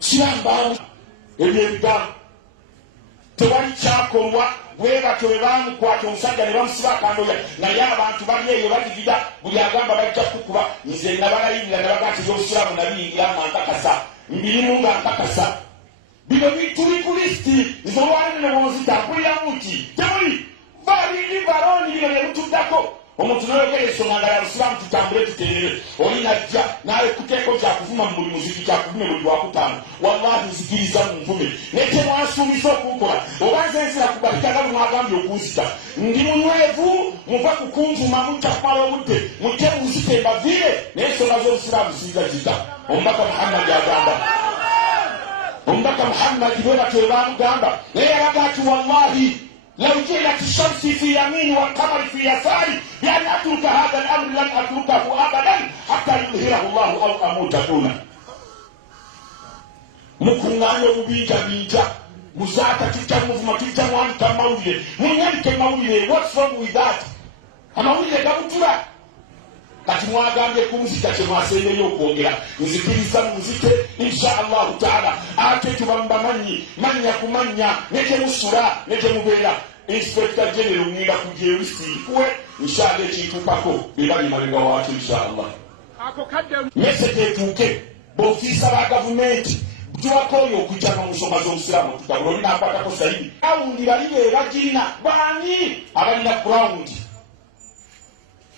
kiramba ebyebigambo tewali kyakolwa bwe batyo bwe bamukwata omusajja ne bamusiba akandoya naye abantu bali eyo badigida buli agamba bajja kukuba nze nabalayirira nabaga nti ebyobusiraamu nabiyingira nga nkakasa mbirimu nga nkakasa bino tuli ku lisiti nze olwaliro ne bwonzita mpuliramu nti temuli baliri baloni bino bye butuddako omuntu n'ayogera ensonga ndala busiraamu tutambule tuterere oli najja nawe kuteeko kyakuvuma mu buli muziki kyakuvume buli lwakutaano wallahi nzikiriza mu nvume nekyemwansuubiza okukola oba nze nsira kubalikanga bwemwagambye okunzita ndi munywevu muva ku kunvuma mujja kumala obudde mujje muzite mbaviire naye ensonga z'obusiraamu ziza zita omubaka muhammadi agamba omubaka muhammadi bwe batyo bamugamba naye yalaga ati wallahi لو جئت الشمس في يميني والقمر في يساري بأن أترك هذا الأمر لن أتركه أبدا حتى يظهره الله أو أموت دونه. مكونغانو مبيجا بيجا مزاتا تيجا مفما تيجا موانتا مولي منيانك مولي. What's wrong with that? Amawulire gabutura kati mwagambye kumuzika kyemwasembeyo okwogera nzikiriza muzike insha allahu taala ate tubamba manya kumanya nekyemusula nekyemubeera inspector general ngenda kujewisikuwe inshallah ekituukako bebali mabega waatu insha allah message etuuke b'ofiisa ba gavumenti tuwakoyo okujja n'omusoma z'obusiraamu tutabula olina akwatako sayidi awundi bali beebagirina baani abalina ground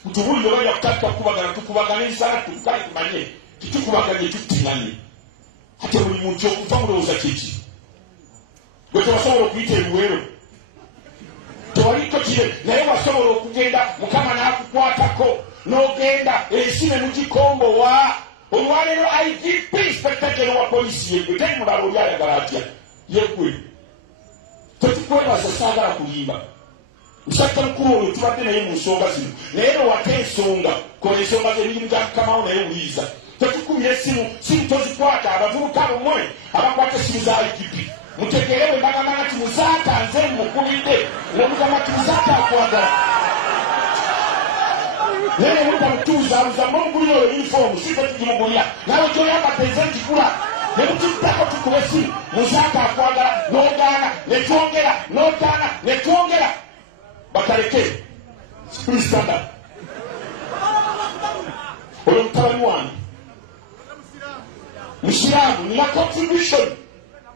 kutubulira bajja kutandika tukubagana ensala tukale tumanye titukubaganye tuttinganye ate buli muntu okuva mulowooza kiki gwe tewasobola okuyita ebiweero tewaliko kire naye wasobola okugenda mukama n'akukwatako n'ogenda ensi ne mugikombowa olwaleero igp inspector wa polisi yegwe teri mulala oli ayagala atya yegwe tetukwebaza saagala kulimba musajja mukulu oyo tubadde naye mu nsonga zino naye nowate ensonga kola ensonga z'emirimu gya mukamawo naye wuliza tetukubira essimu simu tozikwata abavubuka bomwe abakwata essimu za igp mutegeere bwe mbagamba nti muzaata nze mukubidde nomugamba nti muzaata akwagala naye nemuta mutuuzaabuza momugulira oyo yunifoomu si tetugimugulira nawe gyoyambadde nze ntigula ne mutuddako tukuba essimu muzaata akwagala n'ogaana ne twongera n'otaana ne twongera bakaleke sikuli standard oyo mutabani wange musiraamu nina contribution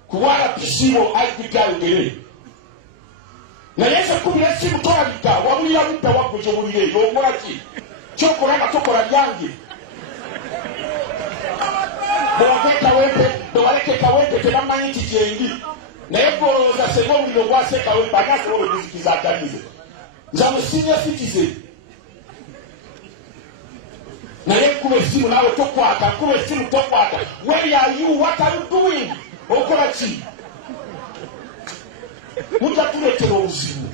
kuwala pisibo igp ayogere naye nze kubira essimu tolabika wabulira budda wagwe kyobulira eyo okola ki kyokola nga tokola byange bwewaleka ekawempe tebamanyi nti gyendi naye golowooza senga obulira ogwasa ekawempe ani asobola okuzikiza atalize nze mu senior citizen naye kuba essimu naawe tokwata kuba essimu tokwata where are you what are you doing okola ki mujja tuleetera obuzibu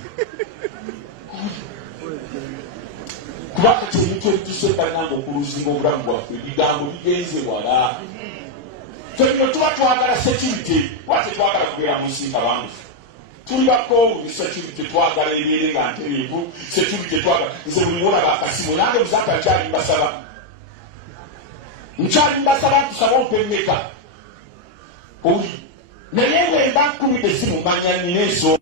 kubanga kyebintu ebituuse balinanga okuluzinga obulamu bwaffe ebigambo bigenze wala twebino tuba twagala security wate twagala kubeera mu nsi kabangufu tuli bakoowu security twagala ebeere nga ntereevu security twagala nze buli wolaba akasimu nange muzaka nkyali mbasaba ntusaba ompemmeka oli naye nga emba nkumidde essimu manya nina ensonga